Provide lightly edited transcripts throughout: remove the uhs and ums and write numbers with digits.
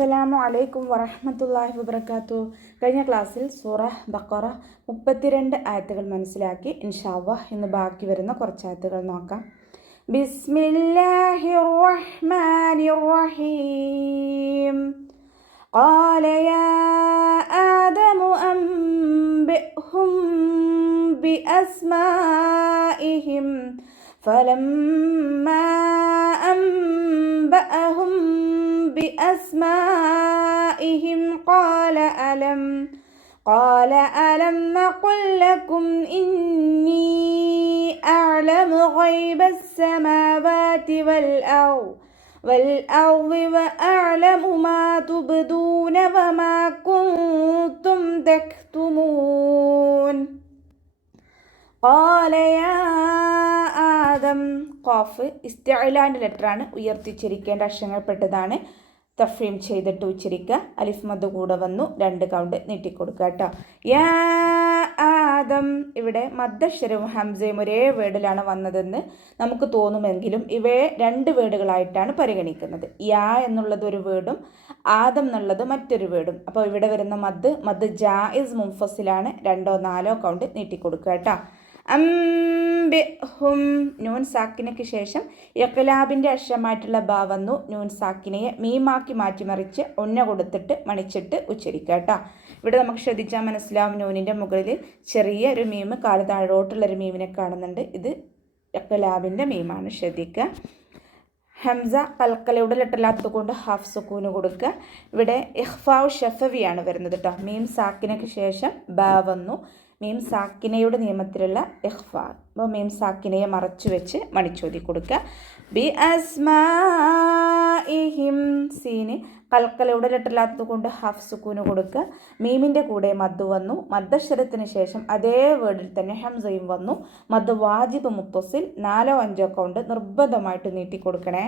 അസ്സലാമു അലൈക്കും വറഹ്മത്തുള്ളാഹി വബറകാതുഹു. കഴിഞ്ഞ ക്ലാസ്സിൽ സൂറ ബഖറ 32 ആയത്തുകൾ മനസ്സിലാക്കി. ഇൻഷാ അല്ലാഹ് ഇന്ന് ബാക്കി വരുന്ന കുറച്ച് ആയത്തുകൾ നോക്കാം. ബിസ്മില്ലാഹിർ റഹ്മാനിർ റഹീം. ഖാല യാ ആദമു അംബിഹും ബിഅസ്മാഇഹിം ഫലമ്മാ أنبأهم بأسمائهم قال ألم أقل لكم إني أعلم غيب السماوات والأرض وأعلم ما تبدون وما كنتم تكتمون. قال يا ആദം. ഖാഫ് ഇസ്തിഅലാന്റെ ലെറ്ററാണ്, ഉയർത്തിച്ചിരിക്കേണ്ട അക്ഷരങ്ങൾപ്പെട്ടതാണ്. തഫ്രീം ചെയ്തിട്ട് ഉച്ചരിക്കുക. അലിഫ് മദ് കൂടെ വന്നു, 2 കൗണ്ട് നീട്ടിക്കൊടുക്കുക കേട്ടോ. യാ ആദം. ഇവിടെ മദ്ദക്ഷരവും ഹംസയും ഒരേ വേർഡിലാണ് വന്നതെന്ന് നമുക്ക് തോന്നുമെങ്കിലും ഇവയെ 2 വേർഡുകളായിട്ടാണ് പരിഗണിക്കുന്നത്. യാ എന്നുള്ളത് ഒരു വേർഡും ആദം എന്നുള്ളത് മറ്റൊരു വേർഡും. അപ്പോൾ ഇവിടെ വരുന്ന മദ് ജായിസ് മുൻഫസിലാണ്. 2ഓ 4ഓ കൗണ്ട് നീട്ടിക്കൊടുക്കുക കേട്ടോ. അംബിഹും. നൂൻ സാക്കിനയ്ക്ക് ശേഷം ഇഖ്ലാബിൻ്റെ അക്ഷരമായിട്ടുള്ള ബ വന്നു. നൂൻ സാക്കിനയെ മീമാക്കി മാറ്റിമറിച്ച് ഒന്ന കൊടുത്തിട്ട് മണിച്ചിട്ട് ഉച്ചരിക്കുക കേട്ടോ. ഇവിടെ നമുക്ക് ശ്രദ്ധിച്ചാൽ മനസ്സിലാവും, നൂനിൻ്റെ മുകളിൽ ചെറിയ ഒരു മീം കാല് താഴോട്ടുള്ളൊരു മീമിനെ കാണുന്നുണ്ട്. ഇത് ഇഖ്ലാബിൻ്റെ മീമാണ്, ശ്രദ്ധിക്കുക. ഹംസ കൽക്കലയുടെ ലെറ്ററിലാത്തത് കൊണ്ട് ഹാഫ് സുക്കൂന് കൊടുക്കുക. ഇവിടെ ഇഖ്ഫാവ് ഷഫവിയാണ് വരുന്നത് കേട്ടോ. മീം സാക്കിനയ്ക്ക് ശേഷം ബ വന്നു. മീം സാക്കിനയുടെ നിയമത്തിലുള്ള ഇഖ്ഫാ. അപ്പോൾ മീം സാക്കിനയെ മറച്ചു വെച്ച് മണിച്ചോതി കൊടുക്കുക. ബി അസ്മാഇഹിം. സീന് കൽക്കലയുടെ ലെറ്ററിലാത്തത് കൊണ്ട് ഹാഫ് സുക്കൂന് കൊടുക്കുക. മീമിൻ്റെ കൂടെ മദ് വന്നു. മദ്ദക്ഷരത്തിന് ശേഷം അതേ വേർഡിൽ തന്നെ ഹംസയും വന്നു. മദ് വാജിബ് മുത്തസിൽ 4ഓ 5ഓ കൗണ്ട് നിർബന്ധമായിട്ട് നീട്ടിക്കൊടുക്കണേ.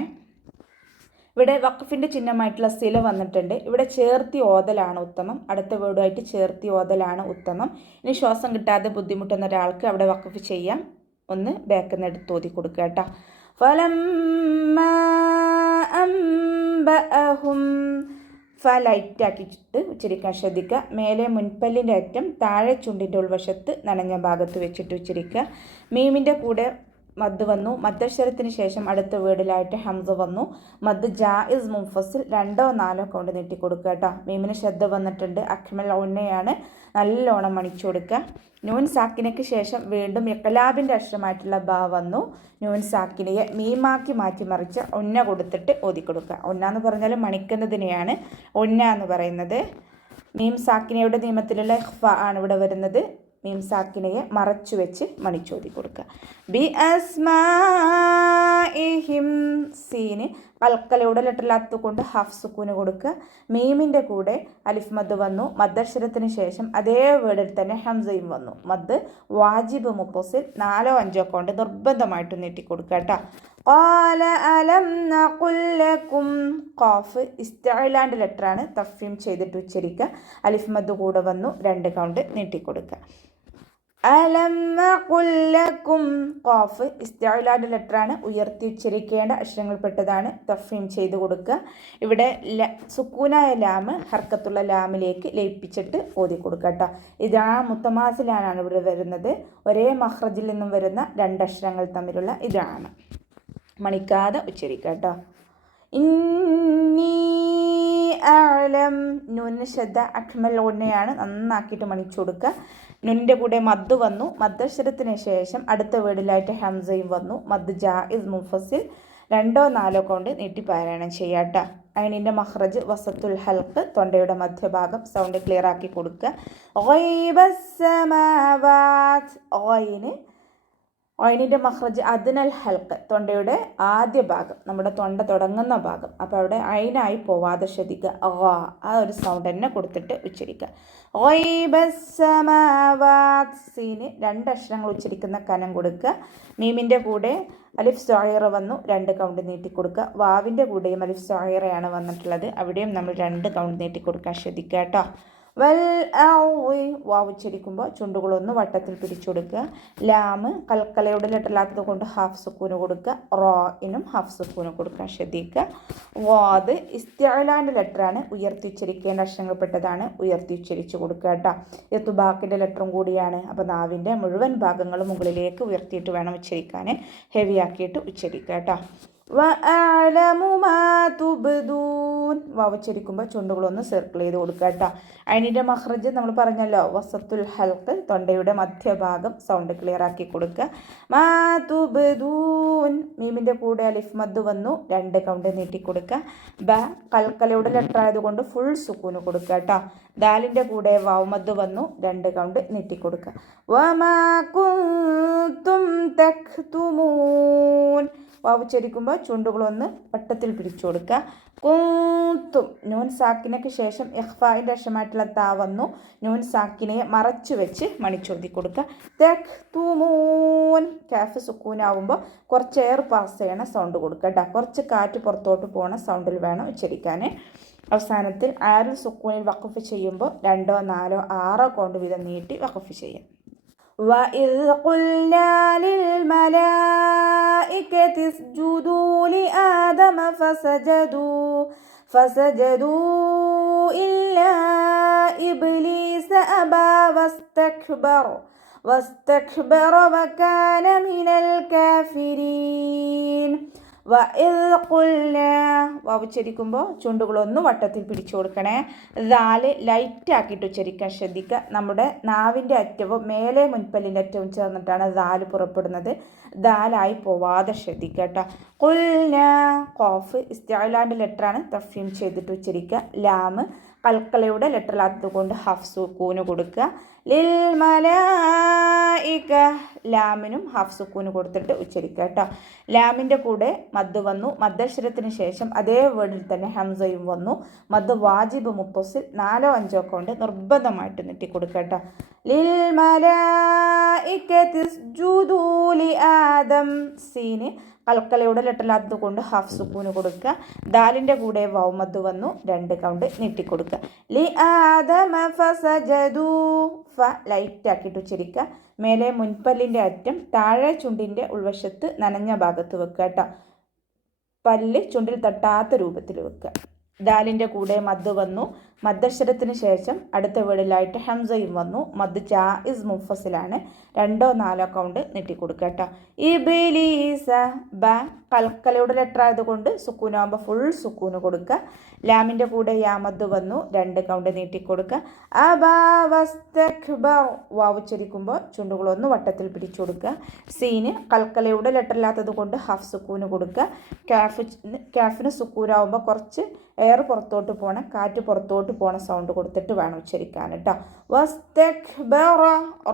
ഇവിടെ വഖഫിൻ്റെ ചിഹ്നമായിട്ടുള്ള സില വന്നിട്ടുണ്ട്. ഇവിടെ ചേർത്തി ഓതലാണ് ഉത്തമം. അടുത്ത വേർഡുമായിട്ട് ചേർത്തി ഓതലാണ് ഉത്തമം. ഇനി ശ്വാസം കിട്ടാതെ ബുദ്ധിമുട്ടുന്ന ഒരാൾക്ക് അവിടെ വഖഫ് ചെയ്യാം. ഒന്ന് ബാക്കിൽ നിന്ന് എടുത്ത് ഓതി കൊടുക്കുക കേട്ടോ. ഫലമ്മാ അംബഅഹും. ലൈറ്റാക്കിയിട്ട് ഉച്ചരിക്കാൻ ശ്രദ്ധിക്കുക. മേലെ മുൻപല്ലിൻ്റെ അറ്റം താഴെ ചുണ്ടിൻ്റെ ഉൾവശത്ത് നനഞ്ഞ ഭാഗത്ത് വെച്ചിട്ട് ഉച്ചരിക്കുക. മീമിൻ്റെ കൂടെ മദ് വന്നു. മദ്ദക്ഷരത്തിന് ശേഷം അടുത്ത വേർഡിലായിട്ട് ഹംസ വന്നു. മദ് ജായിസ് മുൻഫസിൽ 2ഓ 4ഓ കൗണ്ട് നീട്ടിക്കൊടുക്കുക കേട്ടോ. മീമിന് ശ്രദ്ധ വന്നിട്ടുണ്ട്. അക്മൽ ഉന്നയാണ്, നല്ലോണം മണിച്ചു കൊടുക്കുക. നൂൻ സാക്കിനയ്ക്ക് ശേഷം വീണ്ടും ഇഖ്ലാബിൻ്റെ അക്ഷരമായിട്ടുള്ള ബ വന്നു. നൂൻ സാക്കിനയെ മീമാക്കി മാറ്റിമറിച്ച് ഒന്ന കൊടുത്തിട്ട് ഓതിക്കൊടുക്കുക. ഒന്ന എന്ന് പറഞ്ഞാൽ മണിക്കുന്നതിനെയാണ് ഒന്ന എന്ന് പറയുന്നത്. മീം സാക്കിനയുടെ നിയമത്തിലുള്ള ഇഖ്ഫ ആണ് ഇവിടെ വരുന്നത്. മീം സാക്കിനയെ മറച്ചു വെച്ച് മണിച്ചോതി കൊടുക്കുക. ബി അസ്മാഇഹിം. സീന് കൽക്കലയുടെ ലെറ്ററിലാത്തത് കൊണ്ട് ഹാഫ് സുക്കൂന് കൊടുക്കുക. മീമിൻ്റെ കൂടെ അലിഫ് മദ് വന്നു. മദ്ദക്ഷരത്തിന് ശേഷം അതേ വേർഡിൽ തന്നെ ഹംസയും വന്നു. മദ് വാജിബ് മുത്തസിൽ 4ഓ 5ഓ കൊണ്ട് നിർബന്ധമായിട്ട് നീട്ടിക്കൊടുക്കുക കേട്ടോ. ഖാല അലം നഖുൽ ലക്കും. ഖാഫ് ഇസ്തിഅലാന്റെ ലെറ്ററാണ്, തഫ്രീം ചെയ്തിട്ട് ഉച്ചരിക്കുക. അലിഫ് മദ് കൂടെ വന്നു, 2 കൗണ്ട് നീട്ടിക്കൊടുക്കുക. അലം നഖുൽ ലക്കും. ഖാഫ് ഇസ്തിഅലാന്റെ ലെറ്ററാണ്, ഉയർത്തി ഉച്ചരിക്കേണ്ട അക്ഷരങ്ങൾപ്പെട്ടതാണ്. തഫ്രീം ചെയ്ത് കൊടുക്കുക. ഇവിടെ സുക്കൂനായ ലാമ് ഹർക്കത്തുള്ള ലാമിലേക്ക് ലയിപ്പിച്ചിട്ട് ഓതി കൊടുക്കുക കേട്ടോ. ഇതാ മുത്തമാസിലാണ് ഇവിടെ വരുന്നത്. ഒരേ മഖ്റജിൽ നിന്നും വരുന്ന 2 അക്ഷരങ്ങൾ തമ്മിലുള്ള ഇതാണ്. മണിക്കാതെ ഉച്ചരിക്കുക കേട്ടോ. ഇന്നി അഅലം. നൂനിന് ശ്രദ്ധ. അക്മൽ ഉന്നയാണ്, നന്നാക്കിയിട്ട് മണിച്ചു കൊടുക്കുക. നൂനിൻ്റെ കൂടെ മദ് വന്നു. മദ്ദക്ഷരത്തിന് ശേഷം അടുത്ത വേർഡിലായിട്ട് ഹംസയും വന്നു. മദ് ജായിസ് മുൻഫസിൽ 2ഓ 4ഓ കൊണ്ട് നീട്ടി പാരായണം ചെയ്യാം കേട്ടോ. അയിനിൻ്റെ മഖ്റജ് വസത്തുൽ ഹൽഖ്, തൊണ്ടയുടെ മധ്യഭാഗം. സൗണ്ട് ക്ലിയർ ആക്കി കൊടുക്കുക. ഗൈബസ് സമാവാത്ത്. ഒയിനിൻ്റെ മഖ്റജ് അദ്നൽ ഹൽഖ്, തൊണ്ടയുടെ ആദ്യ ഭാഗം, നമ്മുടെ തൊണ്ട തുടങ്ങുന്ന ഭാഗം. അപ്പോൾ അവിടെ അയിനായി പോവാതെ ശ്രദ്ധിക്കുക. ആ ഒരു സൗണ്ട് തന്നെ കൊടുത്തിട്ട് ഉച്ചരിക്കുക. സീന് 2 അക്ഷരങ്ങൾ ഉച്ചരിക്കുന്ന കനം കൊടുക്കുക. മീമിൻ്റെ കൂടെ അലിഫ് സോയറ വന്നു, 2 കൗണ്ട് നീട്ടിക്കൊടുക്കുക. വാവിൻ്റെ കൂടെയും അലിഫ് സോയറയാണ് വന്നിട്ടുള്ളത്. അവിടെയും നമ്മൾ 2 കൗണ്ട് നീട്ടിക്കൊടുക്കാൻ ശ്രദ്ധിക്കുക കേട്ടോ. വൽ വാവ് ഉച്ചരിക്കുമ്പോൾ ചുണ്ടുകളൊന്ന് വട്ടത്തിൽ പിടിച്ചു കൊടുക്കുക. ലാമ് കൽക്കലയുടെ ലെറ്ററിലാത്തത് കൊണ്ട് ഹാഫ് സുക്കൂന് കൊടുക്കുക. റോയിനും ഹാഫ് സുക്കൂന് കൊടുക്കാൻ ശ്രദ്ധിക്കുക. വാദ് ഇസ്തിഅലാൻ്റെ ലെറ്ററാണ്, ഉയർത്തി ഉച്ചരിക്കേണ്ട അക്ഷരങ്ങൾപ്പെട്ടതാണ്, ഉയർത്തി ഉച്ചരിച്ചു കൊടുക്കുക കേട്ടോ. ഇത്തുബാക്കിൻ്റെ ലെറ്ററും കൂടിയാണ്. അപ്പോൾ നാവിൻ്റെ മുഴുവൻ ഭാഗങ്ങളും മുകളിലേക്ക് ഉയർത്തിയിട്ട് വേണം ഉച്ചരിക്കാൻ, ഹെവി ആക്കിയിട്ട് ഉച്ചരിക്കുക കേട്ടോ. വഅഅലമു മാ തുബ്ദൂൻ വാവ് ഉച്ചരിക്കുമ്പോൾ ചുണ്ടുകളൊന്ന് സർക്കിൾ ചെയ്ത് കൊടുക്കുക കേട്ടോ. അതിൻ്റെ മഖ്റജ് നമ്മൾ പറഞ്ഞല്ലോ, വസത്തുൽ ഹൽക്ക്, തൊണ്ടയുടെ മധ്യഭാഗം, സൗണ്ട് ക്ലിയർ ആക്കി കൊടുക്കുക. മാ തുബ്ദൂൻ മീമിൻ്റെ കൂടെ അലിഫ് മദ് വന്നു, 2 കൗണ്ട് നീട്ടി കൊടുക്കുക. ബ കൽക്കലയുടെ ലെറ്റർ ആയതുകൊണ്ട് ഫുൾ സുക്കൂന് കൊടുക്കുക കേട്ടോ. ദാലിൻ്റെ കൂടെ വാവ് മദ് വന്നു, 2 കൗണ്ട് നീട്ടി കൊടുക്കുക. വമാ കുന്തും തക്തുമൂൻ വാവ് ഉച്ചരിക്കുമ്പോൾ ചുണ്ടുകളൊന്ന് വട്ടത്തിൽ പിടിച്ചു കൊടുക്കുക. കൂത്തും നൂൻ സാക്കിനയ്ക്ക് ശേഷം ഇഖ്ഫായിൻ്റെ അക്ഷരമായിട്ടുള്ള താ വന്നു, നൂൻ സാക്കിനയെ മറച്ചു വെച്ച് മണിച്ചൊരുതി കൊടുക്കുക. തക്തുമൂൻ കാഫ് സുക്കൂനാവുമ്പോൾ കുറച്ച് എയർ പാസ് ചെയ്യണ സൗണ്ട് കൊടുക്കുക കേട്ടോ. കുറച്ച് കാറ്റ് പുറത്തോട്ട് പോകണ സൗണ്ടിൽ വേണം ഉച്ചരിക്കാൻ. അവസാനത്തിൽ ആരിൽ സുക്കൂനിൽ വഖഫ് ചെയ്യുമ്പോൾ 2, 4, 6 കൗണ്ട് വീതം നീട്ടി വഖഫ് ചെയ്യാം. وَإِذْ قُلْنَا لِلْمَلَائِكَةِ اسْجُدُوا لِآدَمَ فَسَجَدُوا إِلَّا إِبْلِيسَ أَبَى وَاسْتَكْبَرَ وَكَانَ مِنَ الْكَافِرِينَ. വഇദ് ഖുൽനാ വാവ് ഉച്ചരിക്കുമ്പോൾ ചുണ്ടുകളൊന്ന് വട്ടത്തിൽ പിടിച്ചു കൊടുക്കണേ. ദാല് ലൈറ്റ് ആക്കിയിട്ട് ഉച്ചരിക്കാൻ ശ്രദ്ധിക്കുക. നമ്മുടെ നാവിൻ്റെ അറ്റവും മേലെ മുൻപല്ലിൻ്റെ അറ്റവും ചേർന്നിട്ടാണ് ദാല് പുറപ്പെടുന്നത്. ദാലായി പോവാതെ ശ്രദ്ധിക്കുക കേട്ടോ. ഖുൽനാ ഖാഫ് ഇസ്തിഅലാൻ്റെ ലെറ്ററാണ്, തഫ്ഹീം ചെയ്തിട്ട് ഉച്ചരിക്കുക. ലാമ് കൽക്കലയുടെ ലെറ്ററിലാത്തത് കൊണ്ട് ഹാഫ് സുക്കൂന് കൊടുക്കുക. ലിൽ മലായിക ലാമിനും ഹാഫ് സുക്കൂന് കൊടുത്തിട്ട് ഉച്ചരിക്കുക കേട്ടോ. ലാമിൻ്റെ കൂടെ മദ് വന്നു, മദ്ദക്ഷരത്തിന് ശേഷം അതേ വേർഡിൽ തന്നെ ഹംസയും വന്നു. മദ് വാജിബ് മുത്തസിൽ 4, 5 കൊണ്ട് നിർബന്ധമായിട്ട് നീട്ടി കൊടുക്കുക കേട്ടോ. ലിൽ മലായികതി ഇസ്ജുദൂ ലിആദം സീന് കൽക്കലയുടെ ലെറ്ററിലാത്തത് കൊണ്ട് ഹാഫ് സുക്കൂന് കൊടുക്കുക. ദാലിൻ്റെ കൂടെ വാവ് മദ് വന്നു, 2 കൗണ്ട് നീട്ടിക്കൊടുക്കുക. ലി ആദമ ഫസജദൂ ഫ ലൈറ്റ് ആക്കിയിട്ട് ഉച്ചരിക്കുക. മേലെ മുൻപല്ലിൻ്റെ അറ്റം താഴെ ചുണ്ടിൻ്റെ ഉൾവശത്ത് നനഞ്ഞ ഭാഗത്ത് വെക്കുക കേട്ടോ. പല്ല് ചുണ്ടിൽ തട്ടാത്ത രൂപത്തിൽ വെക്കുക. ദാലിൻ്റെ കൂടെ മദ് വന്നു, മദ്ദക്ഷരത്തിന് ശേഷം അടുത്ത വേർഡിലായിട്ട് ഹംസയും വന്നു. മദ് ജായിസ് മുഫസിലാണ്, 2, 4 കൗണ്ട് നീട്ടിക്കൊടുക്കുക കേട്ടോ. ഇബ്ലീസ ബ കൽക്കലയുടെ ലെറ്റർ ആയതുകൊണ്ട് സുക്കൂനാകുമ്പോൾ ഫുൾ സുക്കൂന് കൊടുക്കുക. ലാമിൻ്റെ കൂടെ യാമദ് വന്നു, 2 കൗണ്ട് നീട്ടിക്കൊടുക്കുക. അബാ വസ്തക്ബർ വാവ് ഉച്ചരിക്കുമ്പോൾ ചുണ്ടുകളൊന്ന് വട്ടത്തിൽ പിടിച്ചു കൊടുക്കുക. സീന് കൽക്കലയുടെ ലെറ്ററില്ലാത്തത് കൊണ്ട് ഹാഫ് സുക്കൂന് കൊടുക്കുക. കാഫിന് സുക്കൂനാവുമ്പോൾ കുറച്ച് എയർ പുറത്തോട്ട് പോകണം, കാറ്റ് പുറത്തോട്ട് പോകണ സൗണ്ട് കൊടുത്തിട്ട് വേണം ഉച്ചരിക്കാൻ കേട്ടോ. വസ്തക്ബറ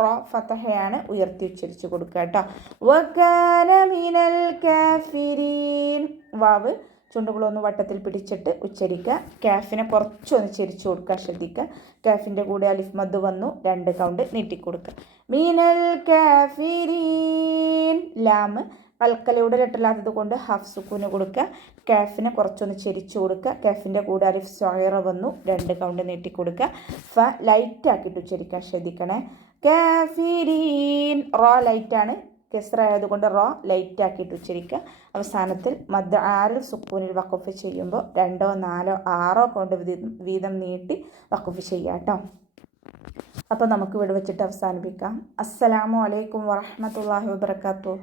റ ഫതഹയാണ്, ഉയർത്തി ഉച്ചരിച്ച് കൊടുക്കുക കേട്ടോ. വകാന മിനൽ കാഫിരീൻ വാവ് ചുണ്ടുകളൊന്ന് വട്ടത്തിൽ പിടിച്ചിട്ട് ഉച്ചരിക്കുക. കാഫിനെ കുറച്ചൊന്ന് ചെരിച്ചു കൊടുക്കാൻ ശ്രദ്ധിക്കുക. കാഫിൻ്റെ കൂടെ അലിഫ് മദ് വന്നു, 2 കൗണ്ട് നീട്ടിക്കൊടുക്കുക. മിനൽ കാഫിരീൻ ലാമ് കൽക്കലയുടെ ലെറ്ററില്ലാത്തത് കൊണ്ട് ഹാഫ് സുക്കൂന് കൊടുക്കുക. കാഫിനെ കുറച്ചൊന്ന് ചെരിച്ചു കൊടുക്കുക. കാഫിൻ്റെ കൂടെ അലിഫ് സ്വൈറ വന്നു, 2 കൗണ്ട് നീട്ടിക്കൊടുക്കുക. ഫ ലൈറ്റ് ആക്കിയിട്ട് ഉച്ചരിക്കാൻ ശ്രദ്ധിക്കണേ. കാഫിരീൻ റോ ലൈറ്റാണ്, കെസ്ര ആയതുകൊണ്ട് റോ ലൈറ്റ് ആക്കിയിട്ട് ഉച്ചരിക്കുക. അവസാനത്തിൽ മദ് ആരിൽ സുക്കൂനിൽ വഖഫ് ചെയ്യുമ്പോൾ 2, 4, 6 കൗണ്ട് വീതം നീട്ടി വഖഫ് ചെയ്യുക കേട്ടോ. അപ്പോൾ നമുക്ക് ഇവിടെ വെച്ചിട്ട് അവസാനിപ്പിക്കാം. അസ്സലാമു അലൈക്കും വറഹ്മത്തുള്ളാഹി വബറകാതുഹു.